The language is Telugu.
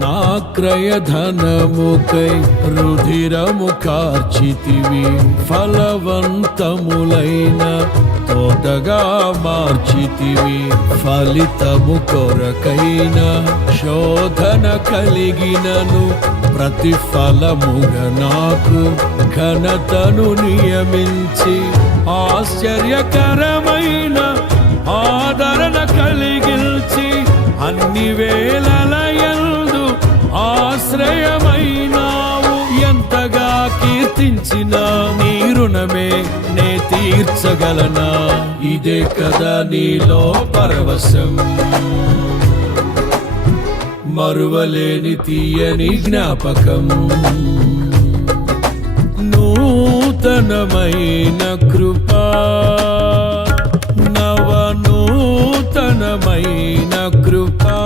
నా క్రయధనముకై రుధిరము కార్చితివి, ఫలవంతములైన తోటగా మార్చితివి. ఫలితము కొరకైన శోధన కలిగినను ప్రతిఫలముగా నాకు ఘనతను నియమించి, ఆశ్చర్యకరమైన ఆదరణ కలిగిల్చి, అన్ని వేళలయందు ఆశ్రయమైనావు. ఎంతగా కీర్తించినా నీ రుణమే నే తీర్చగలనా? ఇదే కదా నీలో పరవశం, మరువలేని తీయని జ్ఞాపకం. నూతనమైన కృపా, నవనూతనమైన కృపా.